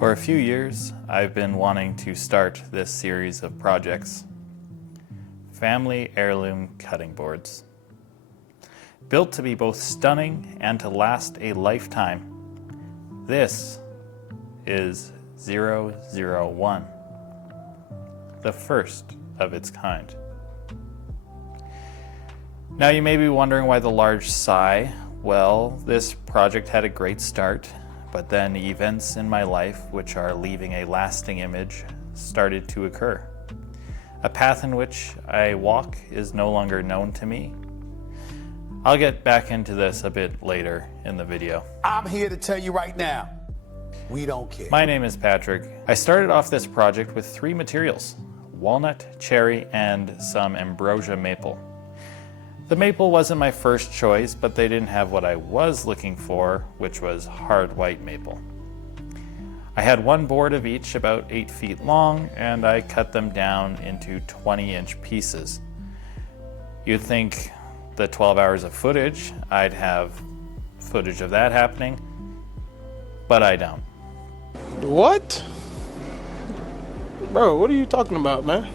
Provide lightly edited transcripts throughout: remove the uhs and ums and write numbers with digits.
For a few years, I've been wanting to start this series of projects. Family heirloom cutting boards. Built to be both stunning and to last a lifetime. This is 001, the first of its kind. Now you may be wondering why the large sigh. Well, this project had a great start, but then events in my life which are leaving a lasting image started to occur. A path in which I walk is no longer known to me. I'll get back into this a bit later in the video. I'm here to tell you right now, we don't care. My name is Patrick. I started off this project with 3 materials: walnut, cherry, and some ambrosia maple. The maple wasn't my first choice, but they didn't have what I was looking for, which was hard white maple. I had one board of each about 8 feet long, and I cut them down into 20-inch pieces. You'd think the 12 hours of footage, I'd have footage of that happening, but I don't. What? Bro, what are you talking about, man?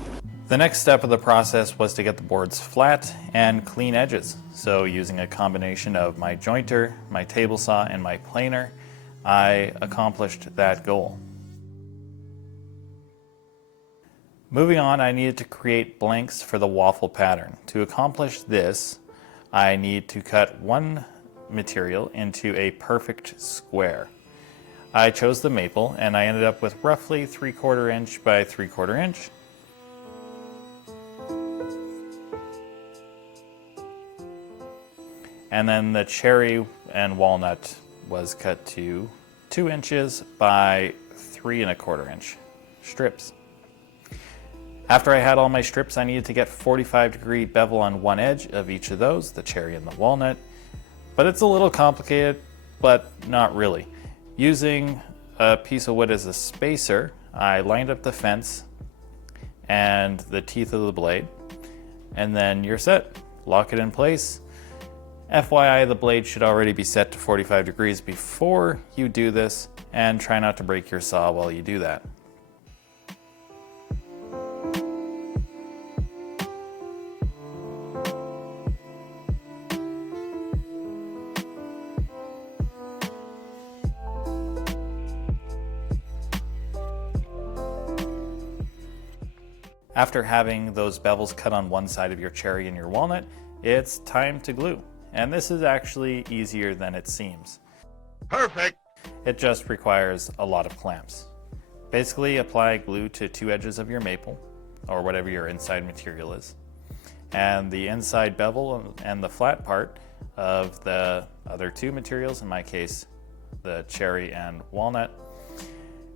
The next step of the process was to get the boards flat and clean edges. So using a combination of my jointer, my table saw, and my planer, I accomplished that goal. Moving on, I needed to create blanks for the waffle pattern. To accomplish this, I need to cut one material into a perfect square. I chose the maple, and I ended up with roughly 3/4 inch by 3/4 inch. And then the cherry and walnut was cut to 2 inches by 3¼ inch strips. After I had all my strips, I needed to get 45-degree bevel on one edge of each of those, the cherry and the walnut. But it's a little complicated, but not really. Using a piece of wood as a spacer, I lined up the fence and the teeth of the blade, and then you're set. Lock it in place. FYI, the blade should already be set to 45 degrees before you do this, and try not to break your saw while you do that. After having those bevels cut on one side of your cherry and your walnut, it's time to glue. And this is actually easier than it seems. Perfect! It just requires a lot of clamps. Basically, apply glue to 2 edges of your maple, or whatever your inside material is, and the inside bevel and the flat part of the other 2 materials, in my case, the cherry and walnut,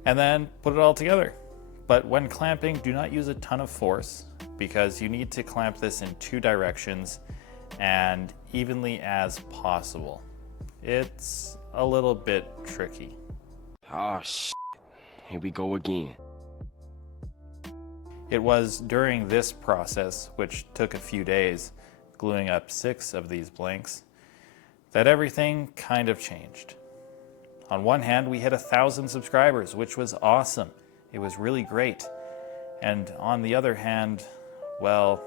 and then put it all together. But when clamping, do not use a ton of force, because you need to clamp this in 2 directions and evenly as possible. It's a little bit tricky. Oh, here we go again. It was during this process, which took a few days, gluing up 6 of these blanks, that everything kind of changed. On one hand, we hit 1,000 subscribers, which was awesome. It was really great. And on the other hand, well,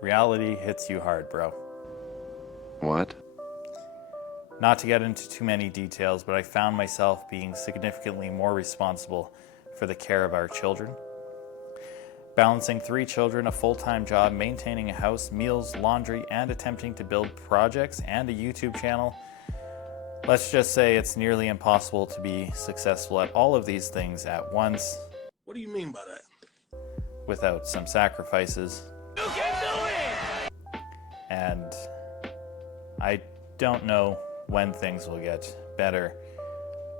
reality hits you hard, bro. What? Not to get into too many details, but I found myself being significantly more responsible for the care of our children. Balancing 3 children, a full-time job, maintaining a house, meals, laundry, and attempting to build projects and a YouTube channel. Let's just say it's nearly impossible to be successful at all of these things at once. What do you mean by that? Without some sacrifices. You can do it! And I don't know when things will get better,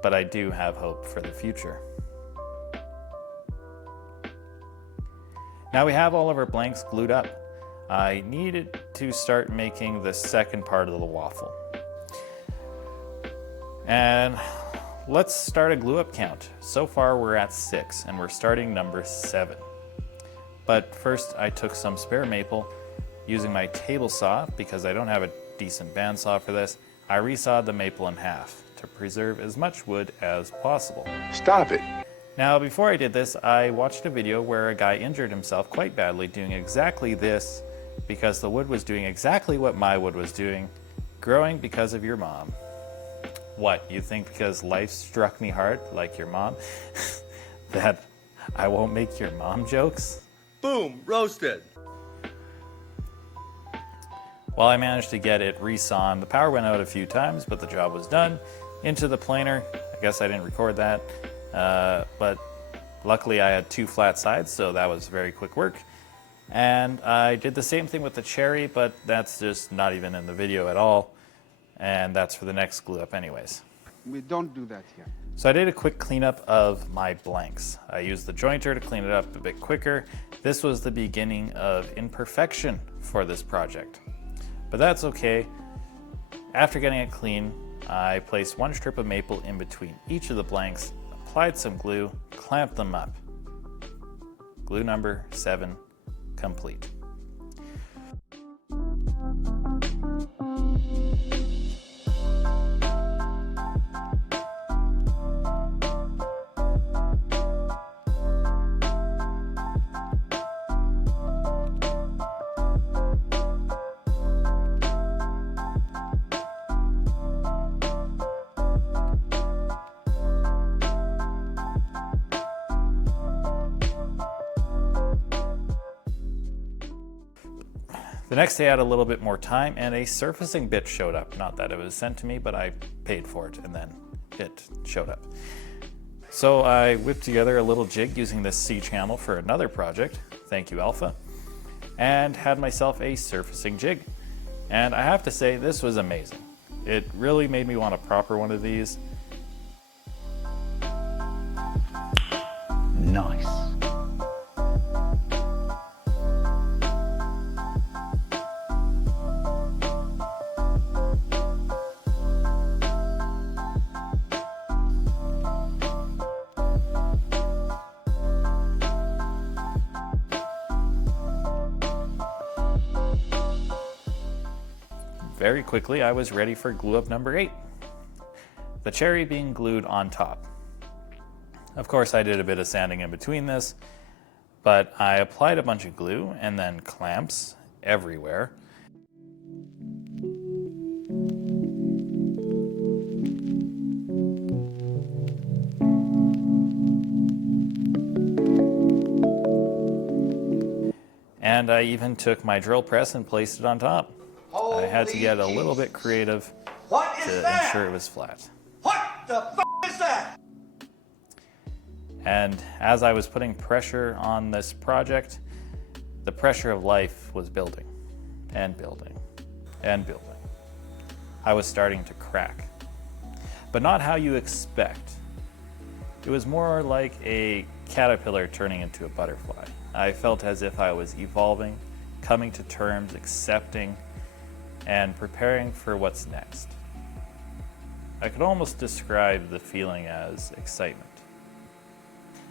but I do have hope for the future. Now we have all of our blanks glued up. I needed to start making the second part of the waffle. And let's start a glue up count. So far we're at 6 and we're starting number 7. But first I took some spare maple using my table saw because I don't have a decent bandsaw for this. I resawed the maple in half to preserve as much wood as possible. Stop it. Now, before I did this, I watched a video where a guy injured himself quite badly doing exactly this because the wood was doing exactly what my wood was doing, growing because of your mom. What, you think because life struck me hard, like your mom, that I won't make your mom jokes? Boom, roasted. Well, I managed to get it resawn. The power went out a few times, but the job was done. Into the planer. I guess I didn't record that, but luckily I had 2 flat sides, so that was very quick work. And I did the same thing with the cherry, but that's just not even in the video at all. And that's for the next glue up anyways. We don't do that here. So I did a quick cleanup of my blanks. I used the jointer to clean it up a bit quicker. This was the beginning of imperfection for this project. But that's okay. After getting it clean, I placed 1 strip of maple in between each of the blanks, applied some glue, clamped them up. Glue number 7 complete. The next day I had a little bit more time and a surfacing bit showed up. Not that it was sent to me, but I paid for it and then it showed up. So I whipped together a little jig using this C channel for another project, thank you Alpha, and had myself a surfacing jig. And I have to say, this was amazing. It really made me want a proper one of these. Nice. Very quickly, I was ready for glue up number 8. The cherry being glued on top. Of course, I did a bit of sanding in between this, but I applied a bunch of glue and then clamps everywhere. And I even took my drill press and placed it on top. I had to get a little bit creative to ensure it was flat. What the f is that? And as I was putting pressure on this project, the pressure of life was building and building and building. I was starting to crack, but not how you expect. It was more like a caterpillar turning into a butterfly. I felt as if I was evolving, coming to terms, accepting, and preparing for what's next. I could almost describe the feeling as excitement.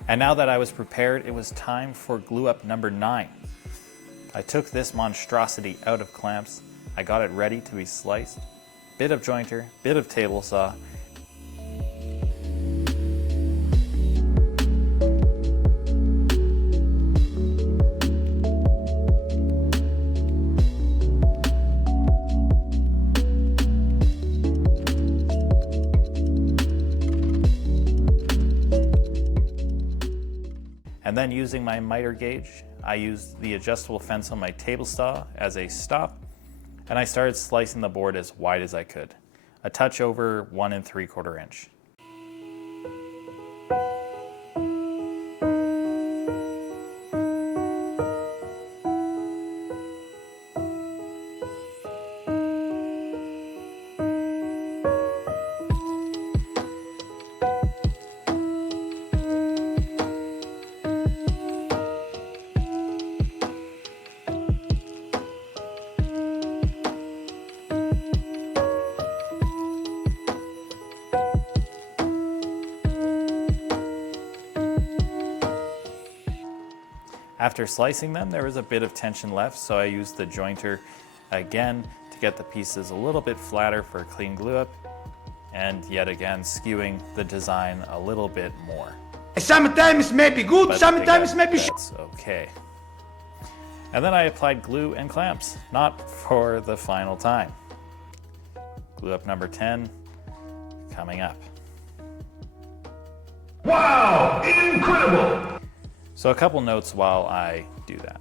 And now that I was prepared, it was time for glue up number 9. I took this monstrosity out of clamps, I got it ready to be sliced, bit of jointer, bit of table saw, and then using my miter gauge, I used the adjustable fence on my table saw as a stop, and I started slicing the board as wide as I could, a touch over 1 3/4 inch. After slicing them, there was a bit of tension left, so I used the jointer again to get the pieces a little bit flatter for a clean glue up. and yet again skewing the design a little bit more. Sometimes maybe good, But sometimes again, maybe that's okay. And then I applied glue and clamps, not for the final time. Glue up number 10, coming up. Wow, incredible! So a couple notes while I do that.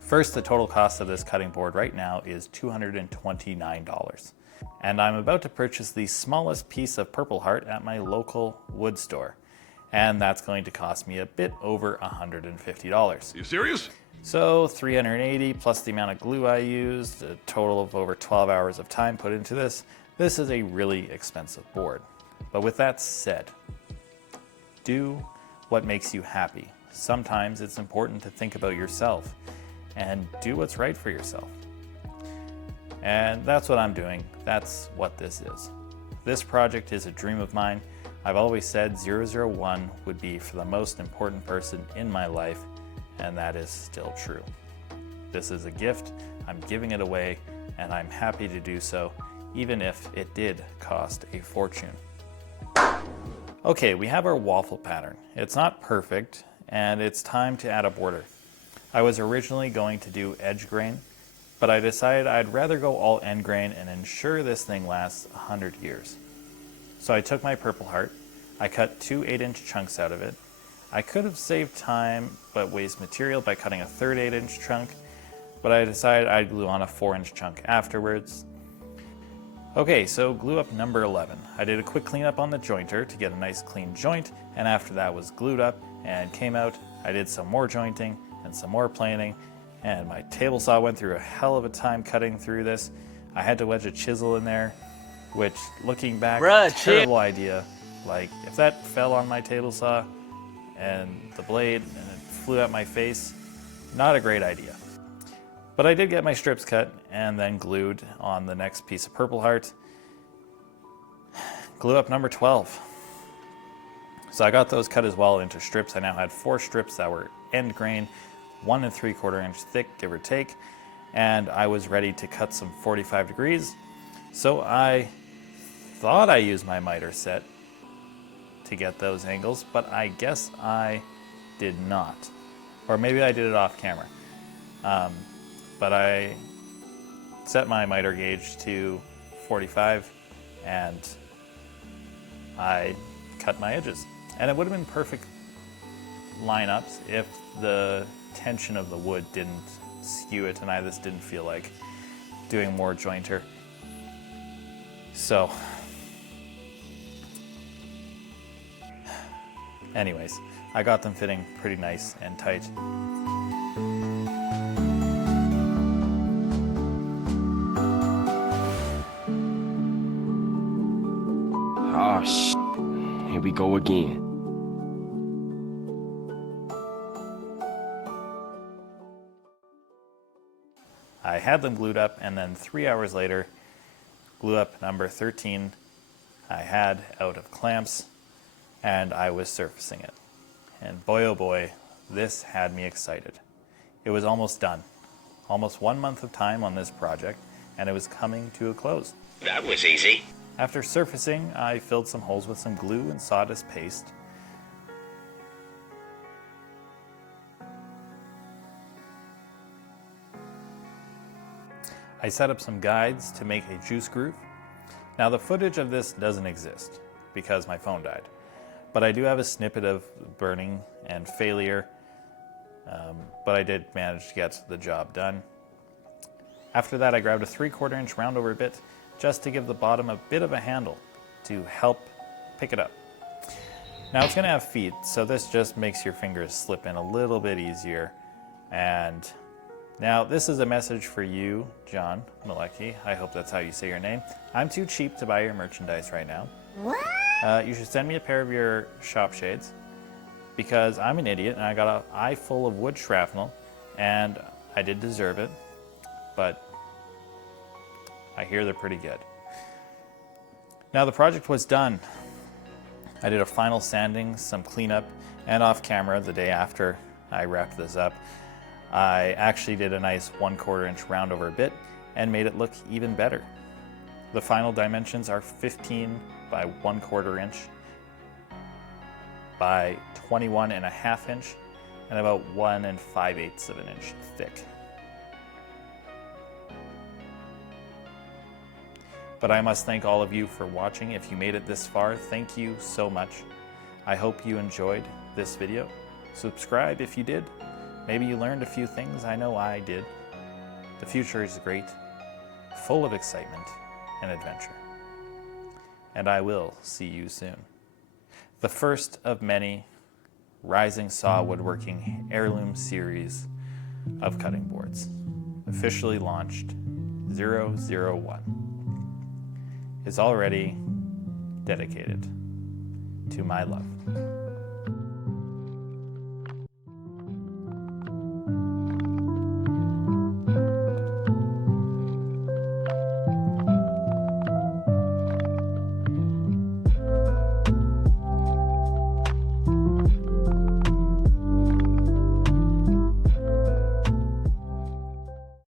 First, the total cost of this cutting board right now is $229. And I'm about to purchase the smallest piece of Purple Heart at my local wood store. And that's going to cost me a bit over $150. You serious? So $380 plus the amount of glue I used, a total of over 12 hours of time put into this. This is a really expensive board. But with that said, do what makes you happy. Sometimes it's important to think about yourself and do what's right for yourself. And that's what I'm doing. That's what this is. This project is a dream of mine. I've always said 001 would be for the most important person in my life, and that is still true. This is a gift, I'm giving it away, and I'm happy to do so, even if it did cost a fortune. Okay, we have our waffle pattern. It's not perfect, and it's time to add a border. I was originally going to do edge grain, but I decided I'd rather go all end grain and ensure this thing lasts 100 years. So I took my Purple Heart, I cut 2 8-inch chunks out of it. I could have saved time but waste material by cutting a third 8-inch chunk, but I decided I'd glue on a 4-inch chunk afterwards. Okay, so glue up number 11. I did a quick cleanup on the jointer to get a nice clean joint, and after that was glued up and came out. I did some more jointing and some more planing, and my table saw went through a hell of a time cutting through this. I had to wedge a chisel in there, which, looking back, terrible idea. Like, if that fell on my table saw and the blade and it flew at my face, not a great idea. But I did get my strips cut and then glued on the next piece of Purple Heart. Glue up number 12. So I got those cut as well into strips. I now had 4 strips that were end grain, 1 3/4 inch thick, give or take, and I was ready to cut some 45 degrees. So I thought I used my miter set to get those angles, but I guess I did not. Or maybe I did it off camera. But I set my miter gauge to 45 and I cut my edges. And it would have been perfect lineups if the tension of the wood didn't skew it and I just didn't feel like doing more jointer. So, anyways, I got them fitting pretty nice and tight. Oh, shit. Here we go again. I had them glued up, and then 3 hours later, glue up number 13 I had out of clamps, and I was surfacing it. And boy oh boy, this had me excited. It was almost done. Almost 1 month of time on this project, and it was coming to a close. That was easy. After surfacing, I filled some holes with some glue and sawdust paste. I set up some guides to make a juice groove. Now the footage of this doesn't exist because my phone died, but I do have a snippet of burning and failure, but I did manage to get the job done. After that, I grabbed a 3/4 inch roundover bit just to give the bottom a bit of a handle to help pick it up. Now it's going to have feet, so this just makes your fingers slip in a little bit easier. And now this is a message for you, John Malecki. I hope that's how you say your name. I'm too cheap to buy your merchandise right now. What? You should send me a pair of your shop shades because I'm an idiot and I got an eye full of wood shrapnel and I did deserve it, but I hear they're pretty good. Now the project was done. I did a final sanding, some cleanup, and off camera the day after I wrapped this up, I actually did a nice 1/4 inch roundover bit and made it look even better. The final dimensions are 15 by 1/4 inch by 21.5 inch and about 1 5/8 of an inch thick. But I must thank all of you for watching. If you made it this far, thank you so much. I hope you enjoyed this video. Subscribe if you did. Maybe you learned a few things. I know I did. The future is great, full of excitement and adventure. And I will see you soon. The first of many Rising Saw Woodworking Heirloom series of cutting boards, officially launched 001, is already dedicated to my love.